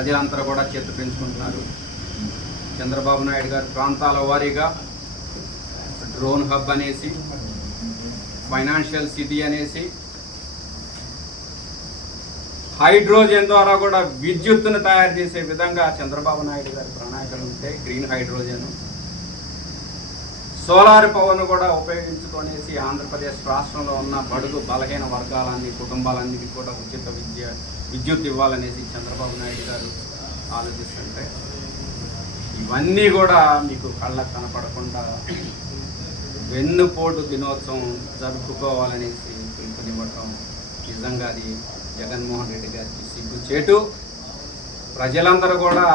ప్రజలంతా కూడా చేతు పెంచుకుంటున్నారు. చంద్రబాబు నాయుడు గారు ప్రాంతాల వారీగా డ్రోన్ హబ్ అనేసి, ఫైనాన్షియల్ సిటీ అనేసి, హైడ్రోజన్ ద్వారా కూడా విద్యుత్తును తయారు చేసే విధంగా చంద్రబాబు నాయుడు గారి ప్రణాళికలు ఉంటే గ్రీన్ హైడ్రోజన్, సోలార్ పవర్ను కూడా ఉపయోగించుకొనేసి ఆంధ్రప్రదేశ్ రాష్ట్రంలో ఉన్న బడుగు బలహీన వర్గాలన్నీ కుటుంబాలన్నిటికీ కూడా ఉచిత విద్యుత్ ఇవ్వాలనేసి చంద్రబాబు నాయుడు గారు ఆలోచిస్తుంటే ఇవన్నీ కూడా మీకు కళ్ళకు కనపడకుండా వెన్నుపోటు దినోత్సవం జరుపుకోవాలనేసి పిలుపునివ్వటం నిజంగా అది జగన్మోహన్ రెడ్డి గారికి సిగ్గుచేటు. ప్రజలందరూ కూడా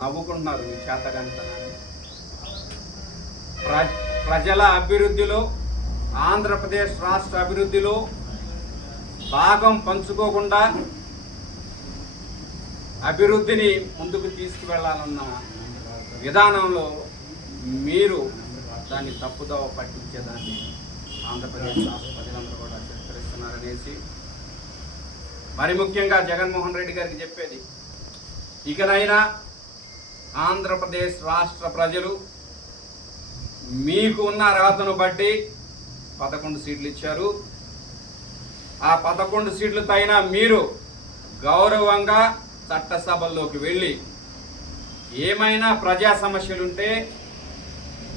నవ్వుకుంటున్నారు ఈ చేతగానితనాన్ని. ప్రజల అభివృద్ధిలో, ఆంధ్రప్రదేశ్ రాష్ట్ర అభివృద్ధిలో భాగం పంచుకోకుండా అభివృద్ధిని ముందుకు తీసుకువెళ్ళాలన్న విధానంలో మీరు దాన్ని తప్పుదోవ పట్టించేదాన్ని ఆంధ్రప్రదేశ్ రాష్ట్ర ప్రజలందరూ కూడా చిత్కరిస్తున్నారనేసి, మరి ముఖ్యంగా జగన్మోహన్ రెడ్డి గారికి చెప్పేది, ఇకనైనా ఆంధ్రప్రదేశ్ రాష్ట్ర ప్రజలు మీకు ఉన్న అర్హతను బట్టి 11 సీట్లు ఇచ్చారు. ఆ 11 సీట్లతో అయినా మీరు గౌరవంగా చట్టసభల్లోకి వెళ్ళి ఏమైనా ప్రజా సమస్యలుంటే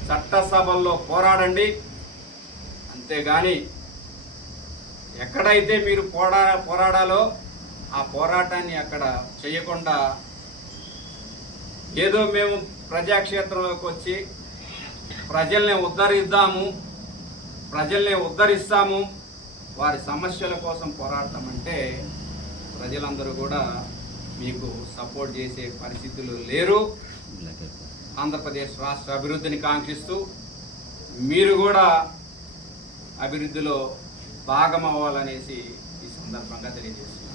చట్టసభల్లో పోరాడండి. అంతేగాని ఎక్కడైతే మీరు పోరాడాలో ఆ పోరాటాన్ని అక్కడ చేయకుండా ఏదో మేము ప్రజాక్షేత్రంలోకి వచ్చి ప్రజల్ని ఉద్ధరిస్తాము, వారి సమస్యల కోసం పోరాడతామంటే ప్రజలందరూ కూడా మీకు సపోర్ట్ చేసే పరిస్థితులు లేరు. ఆంధ్రప్రదేశ్ రాష్ట్ర అభివృద్ధిని కాంక్షిస్తూ మీరు కూడా అభివృద్ధిలో భాగం అవ్వాలనేసి ఈ సందర్భంగా తెలియజేస్తున్నారు.